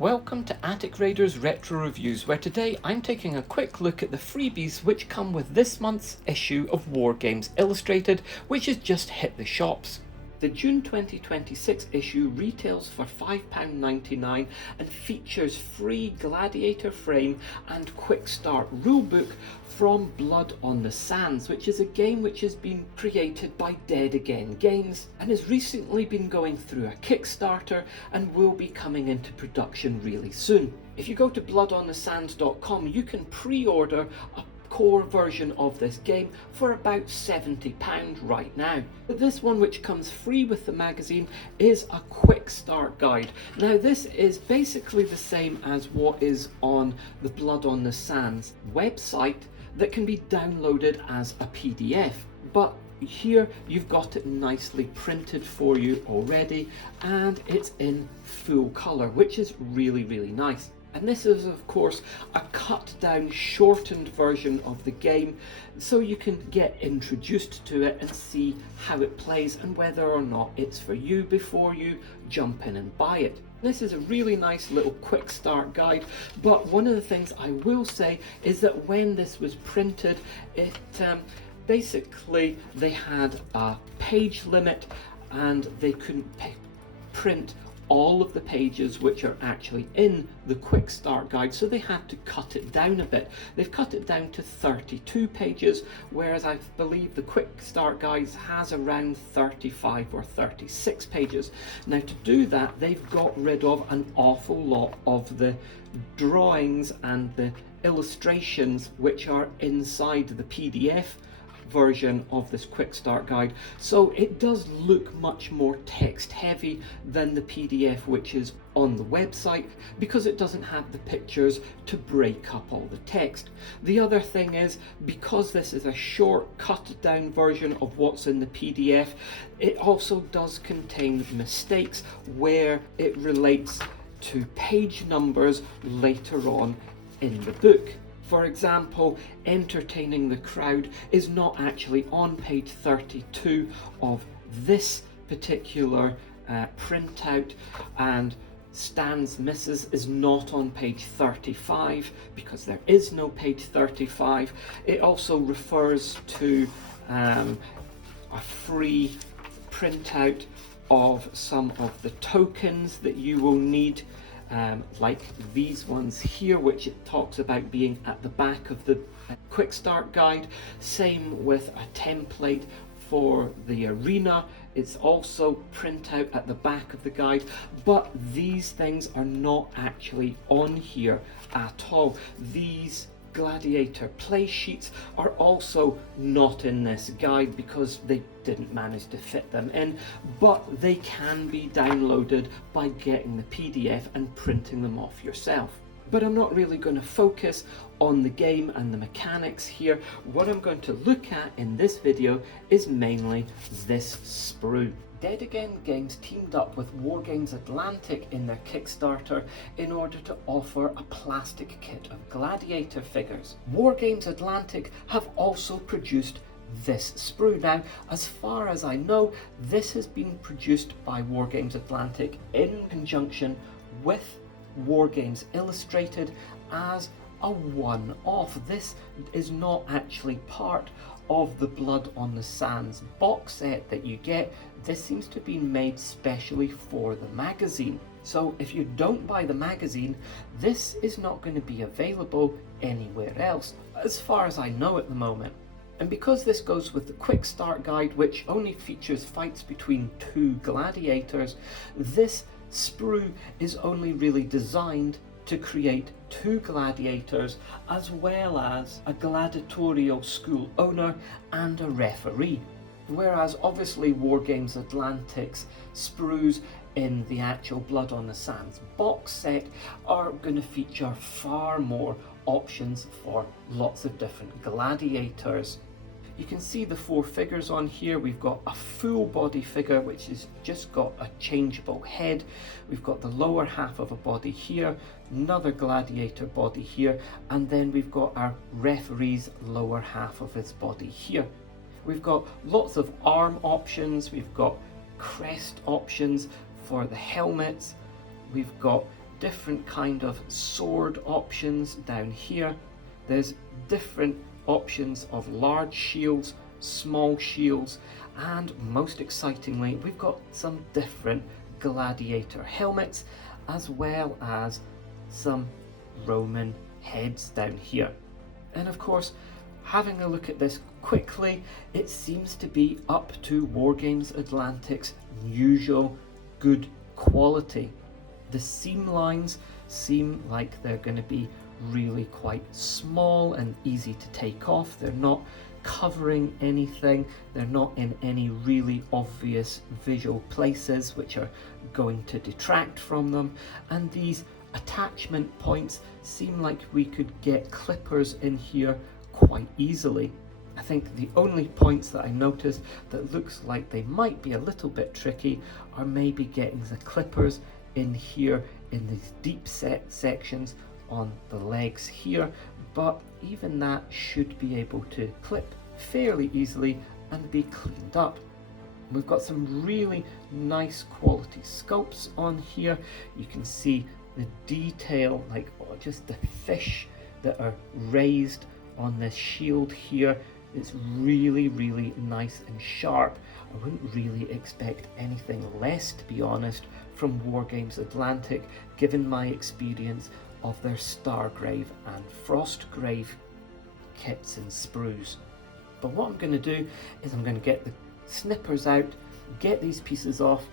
Welcome to Attic Raiders Retro Reviews, where today I'm taking a quick look at the freebies which come with this month's issue of Wargames Illustrated, which has just hit the shops. The June 2026 issue retails for £5.99 and features free Gladiator frame and quick start rulebook from Blood on the Sands, which is a game which has been created by Dead Again Games and has recently been going through a Kickstarter and will be coming into production really soon. If you go to bloodonthesands.com, you can pre-order a core version of this game for about £70 right now. But this one, which comes free with the magazine, is a quick start guide. Now this is basically the same as what is on the Blood on the Sands website that can be downloaded as a PDF, but here you've got it nicely printed for you already, and it's in full colour, which is really nice. And this is of course a cut down, shortened version of the game, so you can get introduced to it and see how it plays and whether or not it's for you before you jump in and buy it. This is a really nice little quick start guide, but one of the things I will say is that when this was printed, it basically they had a page limit and they couldn't print all of the pages which are actually in the quick start guide, so they had to cut it down a bit. They've cut it down to 32 pages, whereas I believe the quick start guide has around 35 or 36 pages. Now to do that, they've got rid of an awful lot of the drawings and the illustrations which are inside the PDF version of this quick start guide, so it does look much more text heavy than the PDF which is on the website, because it doesn't have the pictures to break up all the text. The other thing is, because this is a short cut down version of what's in the PDF, it also does contain mistakes where it relates to page numbers later on in the book. For example, entertaining the crowd is not actually on page 32 of this particular printout, and Stan's Misses is not on page 35 because there is no page 35. It also refers to a free printout of some of the tokens that you will need, like these ones here, which it talks about being at the back of the quick start guide. Same with a template for the arena. It's also print out at the back of the guide, but these things are not actually on here at all. These Gladiator play sheets are also not in this guide because they didn't manage to fit them in, but they can be downloaded by getting the PDF and printing them off yourself. But I'm not really going to focus on the game and the mechanics here. What I'm going to look at in this video is mainly this sprue. Dead Again Games teamed up with Wargames Atlantic in their Kickstarter in order to offer a plastic kit of Gladiator figures. Wargames Atlantic have also produced this sprue. Now, as far as I know, this has been produced by Wargames Atlantic in conjunction with Wargames Illustrated as a one-off. This is not actually part of the Blood on the Sands box set that you get. This seems to be made specially for the magazine. So if you don't buy the magazine, this is not going to be available anywhere else, as far as I know at the moment. And because this goes with the quick start guide, which only features fights between two gladiators, this sprue is only really designed to create two gladiators, as well as a gladiatorial school owner and a referee. Whereas obviously Wargames Atlantic's sprues in the actual Blood on the Sands box set are going to feature far more options for lots of different gladiators. You can see the four figures on here. We've got a full body figure which has just got a changeable head. We've got the lower half of a body here, another gladiator body here, and then we've got our referee's lower half of his body here. We've got lots of arm options, we've got crest options for the helmets, we've got different kind of sword options down here. There's different options of large shields, small shields, and most excitingly, we've got some different gladiator helmets, as well as some Roman heads down here. And of course, having a look at this quickly, it seems to be up to Wargames Atlantic's usual good quality. The seam lines seem like they're going to be really quite small and easy to take off. They're not covering anything, they're not in any really obvious visual places which are going to detract from them, and these attachment points seem like we could get clippers in here quite easily. I think the only points that I noticed that looks like they might be a little bit tricky are maybe getting the clippers in here in these deep set sections on the legs here, but even that should be able to clip fairly easily and be cleaned up. We've got some really nice quality sculpts on here. You can see the detail, like just the fish that are raised on this shield here. It's really, really nice and sharp. I wouldn't really expect anything less, to be honest, from Wargames Atlantic, given my experience of their Stargrave and Frostgrave kits and sprues. But what I'm going to do is I'm going to get the snippers out, get these pieces off,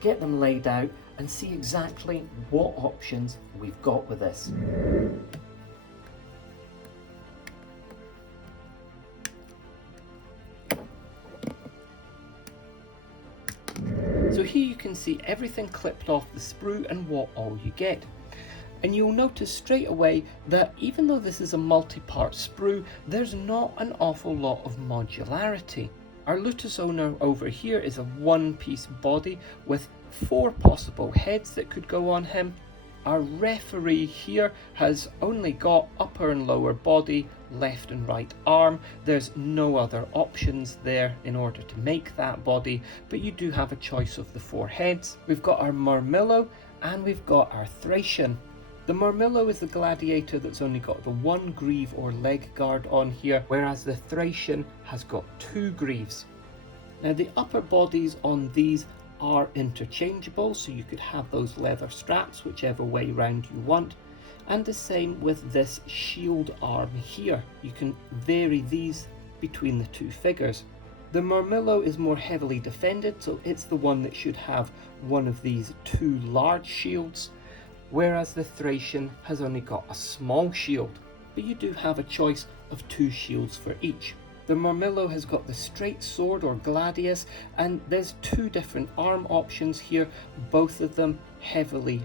get them laid out, and see exactly what options we've got with this. So here you can see everything clipped off the sprue and what all you get. And you'll notice straight away that even though this is a multi-part sprue, there's not an awful lot of modularity. Our ludus owner over here is a one-piece body with 4 possible heads that could go on him. Our referee here has only got upper and lower body, left and right arm. There's no other options there in order to make that body, but you do have a choice of the 4 heads. We've got our Murmillo and we've got our Thracian. The Murmillo is the gladiator that's only got the 1 greave or leg guard on here, whereas the Thracian has got 2 greaves. Now the upper bodies on these are interchangeable, so you could have those leather straps whichever way round you want, and the same with this shield arm here. You can vary these between the 2 figures. The Murmillo is more heavily defended, so it's the one that should have one of these 2 large shields, whereas the Thracian has only got a small shield, but you do have a choice of 2 shields for each. The Murmillo has got the straight sword or gladius, and there's 2 different arm options here, both of them heavily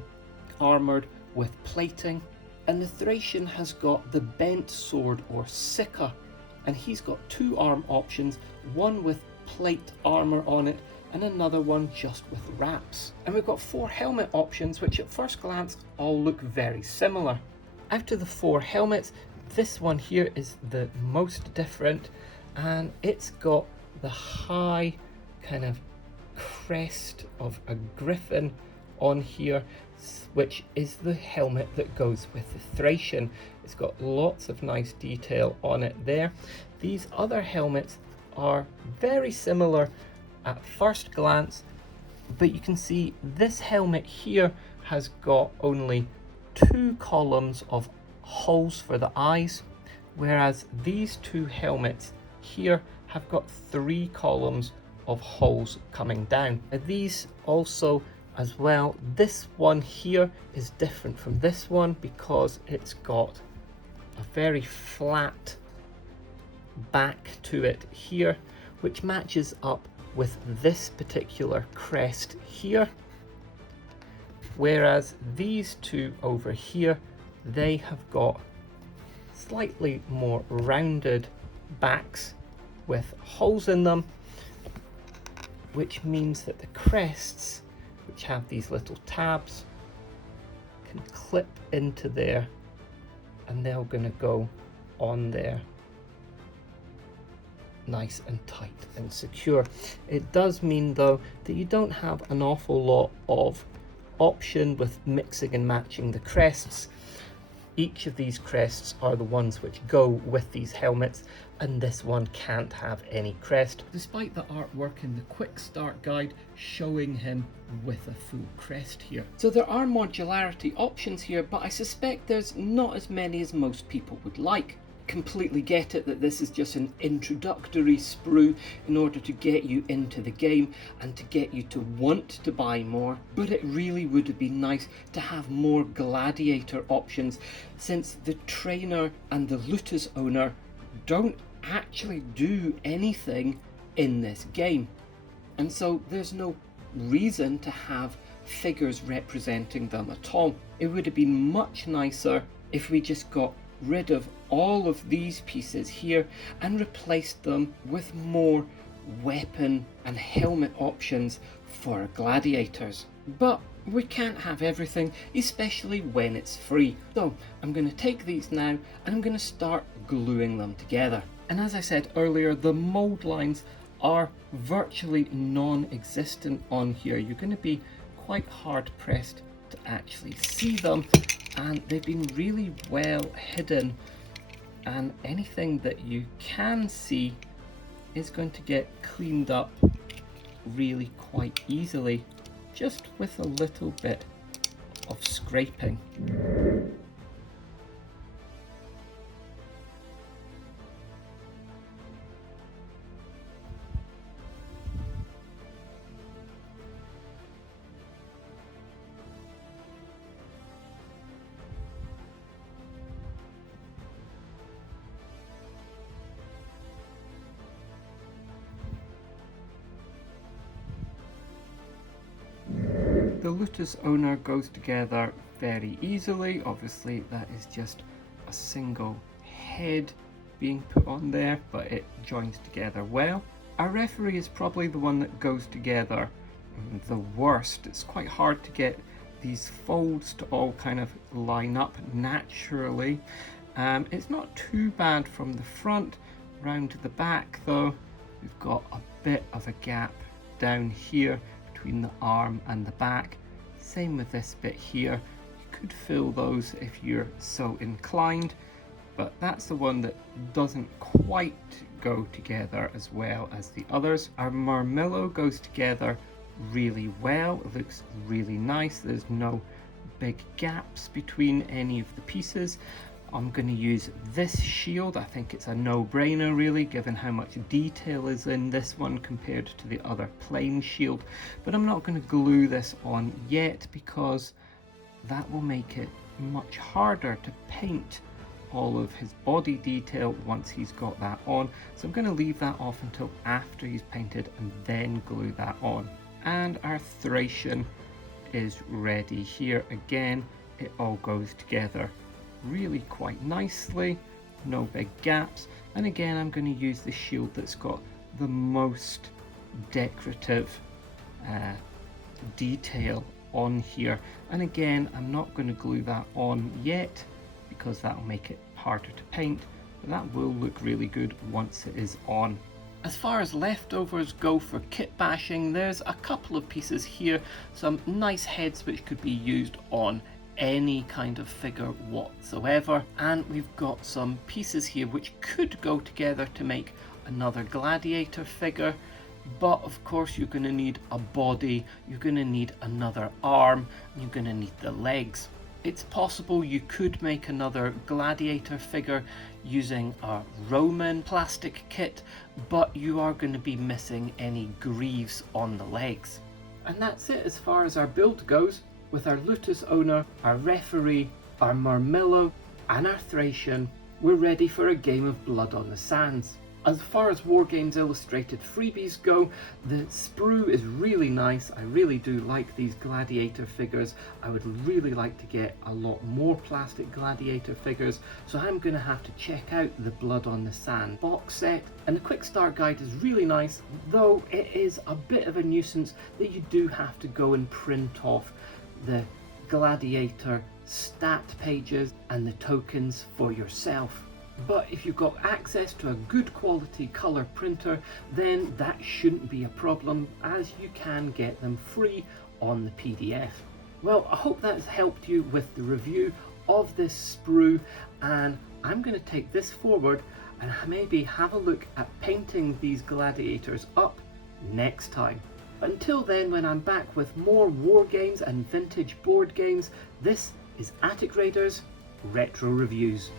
armoured with plating. And the Thracian has got the bent sword or sicca, and he's got 2 arm options, one with plate armour on it and another one just with wraps. And we've got 4 helmet options, which at first glance all look very similar. Out of the 4 helmets, this one here is the most different, and it's got the high kind of crest of a griffin on here, which is the helmet that goes with the Thracian. It's got lots of nice detail on it there. These other helmets are very similar at first glance, but you can see this helmet here has got only 2 columns of holes for the eyes, whereas these 2 helmets here have got 3 columns of holes coming down. Now these also as well, this one here is different from this one because it's got a very flat back to it here, which matches up with this particular crest here, whereas these 2 over here, they have got slightly more rounded backs with holes in them, which means that the crests, which have these little tabs, can clip into there, and they're going to go on there nice and tight and secure. It does mean though that you don't have an awful lot of option with mixing and matching the crests. Each of these crests are the ones which go with these helmets, and this one can't have any crest, despite the artwork in the quick start guide showing him with a full crest here. So there are modularity options here, but I suspect there's not as many as most people would like. Completely get it that this is just an introductory sprue in order to get you into the game and to get you to want to buy more, but it really would have been nice to have more gladiator options, since the trainer and the ludus owner don't actually do anything in this game, and so there's no reason to have figures representing them at all. It would have been much nicer if we just got rid of all of these pieces here and replaced them with more weapon and helmet options for gladiators. But we can't have everything, especially when it's free. So I'm going to take these now and I'm going to start gluing them together. And as I said earlier, the mold lines are virtually non-existent on here. You're going to be quite hard pressed to actually see them, and they've been really well hidden, and anything that you can see is going to get cleaned up really quite easily, just with a little bit of scraping. The ludus owner goes together very easily. Obviously that is just a single head being put on there, but it joins together well. Our referee is probably the one that goes together the worst. It's quite hard to get these folds to all kind of line up naturally. It's not too bad from the front round to the back though. We've got a bit of a gap down here between the arm and the back. Same with this bit here. You could fill those if you're so inclined, but that's the one that doesn't quite go together as well as the others. Our marmillo goes together really well. It looks really nice. There's no big gaps between any of the pieces. I'm going to use this shield. I think it's a no-brainer really, given how much detail is in this one compared to the other plain shield, but I'm not going to glue this on yet because that will make it much harder to paint all of his body detail once he's got that on. So I'm going to leave that off until after he's painted and then glue that on. And our Thracian is ready here. Again, it all goes together really quite nicely, no big gaps, and again I'm going to use the shield that's got the most decorative detail on here, and again I'm not going to glue that on yet because that will make it harder to paint, but that will look really good once it is on. As far as leftovers go for kit bashing, there's a couple of pieces here, some nice heads which could be used on any kind of figure whatsoever, and we've got some pieces here which could go together to make another gladiator figure, but of course you're going to need a body, you're going to need another arm, and you're going to need the legs. It's possible you could make another gladiator figure using a Roman plastic kit, but you are going to be missing any greaves on the legs. And that's it as far as our build goes. With our ludus owner, our referee, our marmillo and our Thracian, we're ready for a game of blood on the sands. As far as Wargames Illustrated freebies go, the sprue is really nice. I really do like these gladiator figures. I would really like to get a lot more plastic gladiator figures, so I'm going to have to check out the Blood on the Sand box set. And the quick start guide is really nice, though it is a bit of a nuisance that you do have to go and print off the gladiator stat pages and the tokens for yourself. But if you've got access to a good quality colour printer, then that shouldn't be a problem, as you can get them free on the PDF. Well, I hope that's helped you with the review of this sprue, and I'm going to take this forward and maybe have a look at painting these gladiators up next time. But until then, when I'm back with more war games and vintage board games, this is Attic Raiders Retro Reviews.